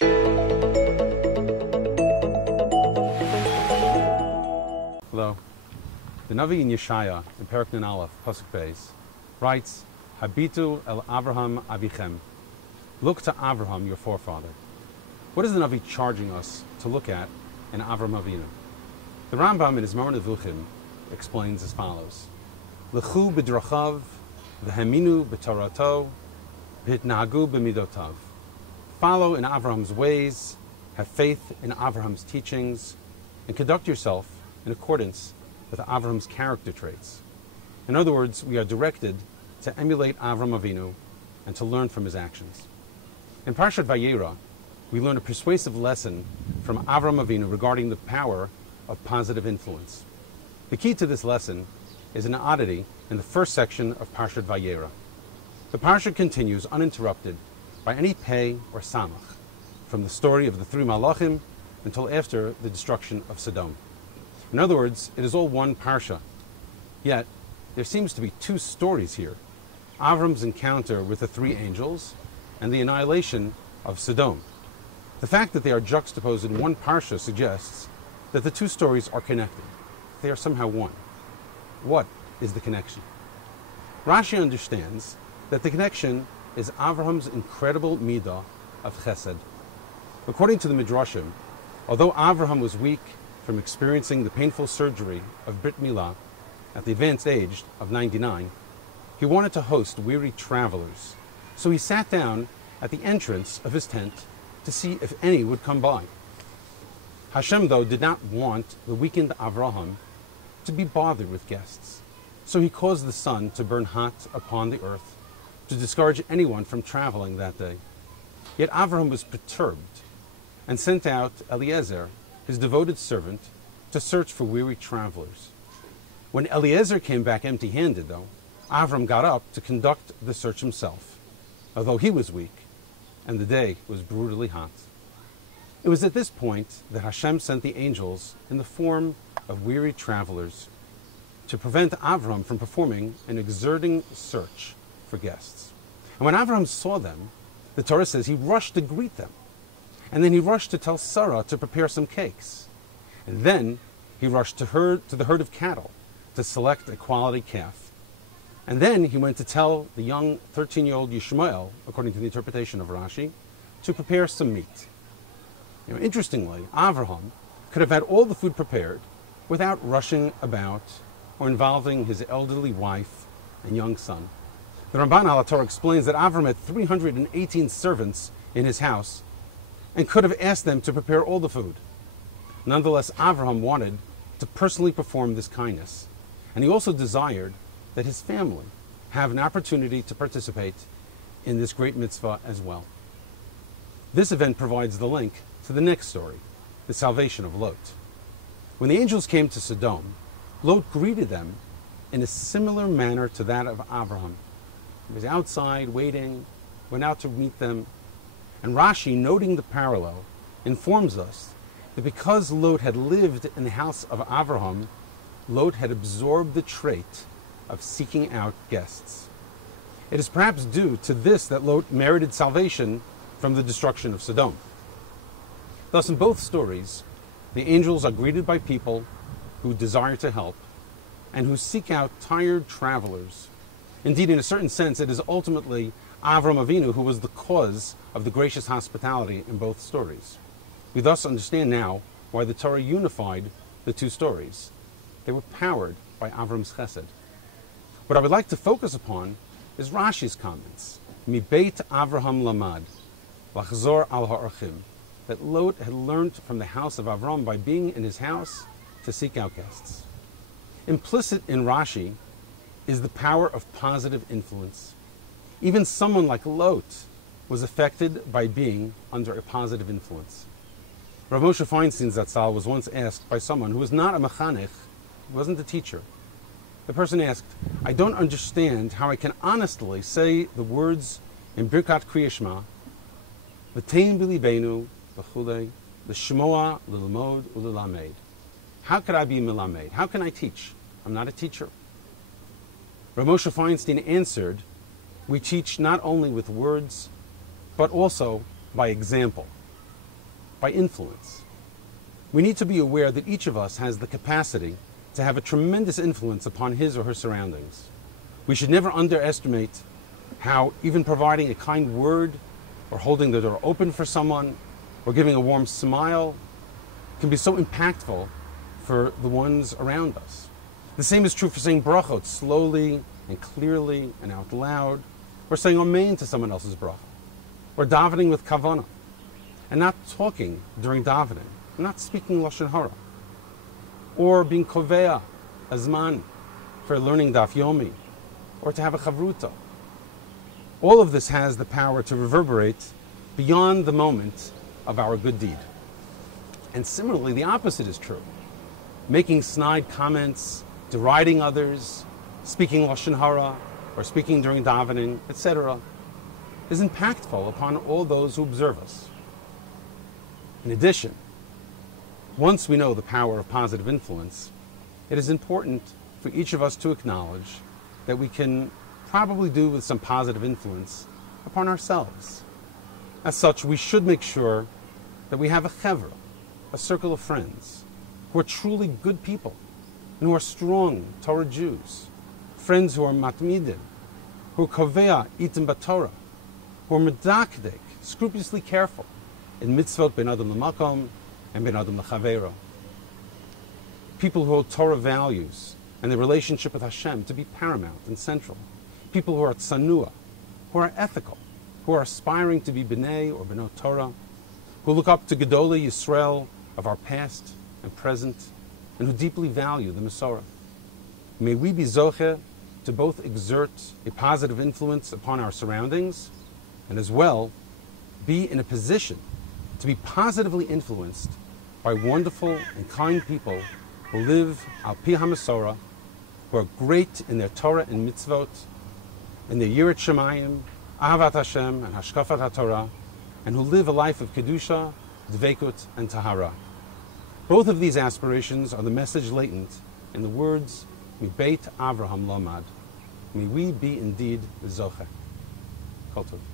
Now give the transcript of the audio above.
Hello. The Navi in Yeshaya, in Perek Nun Aleph, Pasuk Beis, writes, Habitu el Avraham avichem. Look to Avraham, your forefather. What is the Navi charging us to look at in Avraham Avinu? The Rambam in his Moreh Nevuchim explains as follows: Lechu b'drachav, v'heminu b'torato, v'hitnahagu b'midotav. Follow in Avraham's ways, have faith in Avraham's teachings, and conduct yourself in accordance with Avraham's character traits. In other words, we are directed to emulate Avraham Avinu and to learn from his actions. In Parshat Vayera, we learn a persuasive lesson from Avraham Avinu regarding the power of positive influence. The key to this lesson is an oddity in the first section of Parshat Vayera. The Parsha continues uninterrupted by any pei or samach from the story of the three malachim until after the destruction of Sodom. In other words, it is all one Parsha. Yet, there seems to be two stories here: Avram's encounter with the three angels and the annihilation of Sodom. The fact that they are juxtaposed in one Parsha suggests that the two stories are connected. They are somehow one. What is the connection? Rashi understands that the connection is Avraham's incredible midah of chesed. According to the Midrashim, although Avraham was weak from experiencing the painful surgery of Brit Milah at the advanced age of 99, he wanted to host weary travelers. So he sat down at the entrance of his tent to see if any would come by. Hashem, though, did not want the weakened Avraham to be bothered with guests. So he caused the sun to burn hot upon the earth to discourage anyone from traveling that day. Yet Avraham was perturbed and sent out Eliezer, his devoted servant, to search for weary travelers. When Eliezer came back empty-handed, though, Avram got up to conduct the search himself, although he was weak and the day was brutally hot. It was at this point that Hashem sent the angels in the form of weary travelers to prevent Avram from performing an exerting search for guests. And when Avram saw them, the Torah says he rushed to greet them. And then he rushed to tell Sarah to prepare some cakes. And then he rushed to the herd of cattle to select a quality calf. And then he went to tell the young 13-year-old Yishmael, according to the interpretation of Rashi, to prepare some meat. Interestingly, Avraham could have had all the food prepared without rushing about or involving his elderly wife and young son. The Ramban al Torah explains that Avram had 318 servants in his house and could have asked them to prepare all the food. Nonetheless, Avraham wanted to personally perform this kindness, and he also desired that his family have an opportunity to participate in this great mitzvah as well. This event provides the link to the next story, the salvation of Lot. When the angels came to Sodom, Lot greeted them in a similar manner to that of Avraham. He was outside waiting, went out to meet them. And Rashi, noting the parallel, informs us that because Lot had lived in the house of Avraham, Lot had absorbed the trait of seeking out guests. It is perhaps due to this that Lot merited salvation from the destruction of Sodom. Thus, in both stories, the angels are greeted by people who desire to help and who seek out tired travelers. Indeed, in a certain sense, it is ultimately Avraham Avinu who was the cause of the gracious hospitality in both stories. We thus understand now why the Torah unified the two stories. They were powered by Avram's chesed. What I would like to focus upon is Rashi's comments. Mi beit Avraham lamad, lachzor al ha'archim, that Lot had learned from the house of Avram by being in his house to seek out guests. Implicit in Rashi is the power of positive influence. Even someone like Lot was affected by being under a positive influence. Rav Moshe Feinstein Zatzal was once asked by someone who was not a mechanech, wasn't a teacher. The person asked, I don't understand how I can honestly say the words in Birkat Kriya Shema, V'tein b'libeinu v'chulei, l'shmoa l'lmod u'l'lamed. How could I be milamed? How can I teach? I'm not a teacher. Rav Moshe Feinstein answered, we teach not only with words, but also by example. by influence. We need to be aware that each of us has the capacity to have a tremendous influence upon his or her surroundings. We should never underestimate how even providing a kind word or holding the door open for someone or giving a warm smile can be so impactful for the ones around us. The same is true for saying brachot slowly and clearly and out loud, or saying amen to someone else's bracha, or davening with kavanah, and not talking during davening, and not speaking lashon hara, or being kovea azman for learning daf yomi, or to have a chavruta. All of this has the power to reverberate beyond the moment of our good deed. And similarly, the opposite is true. Making snide comments, deriding others, speaking lashon hara, or speaking during davening, etc., is impactful upon all those who observe us. In addition, once we know the power of positive influence, it is important for each of us to acknowledge that we can probably do with some positive influence upon ourselves. As such, we should make sure that we have a chevra, a circle of friends, who are truly good people and who are strong Torah Jews, friends who are matmidim, who are kovea itim b'Torah, who are medakdek, scrupulously careful in mitzvot ben adam l'makom and ben adam l'chavera. People who hold Torah values and the relationship with Hashem to be paramount and central. People who are tsanua, who are ethical, who are aspiring to be b'nei or b'not Torah, who look up to Gedolei Yisrael of our past and present, and who deeply value the Masorah. May we be zoche to both exert a positive influence upon our surroundings, and as well be in a position to be positively influenced by wonderful and kind people who live al pi ha-Masorah, who are great in their Torah and mitzvot, in their yirat shamayim, ahavat Hashem, and hashkafat ha-Torah, and who live a life of kedusha, dveikut, and tahara. Both of these aspirations are the message latent in the words Mibeit Avraham Lomad. May we be indeed the zoche. Kol tov.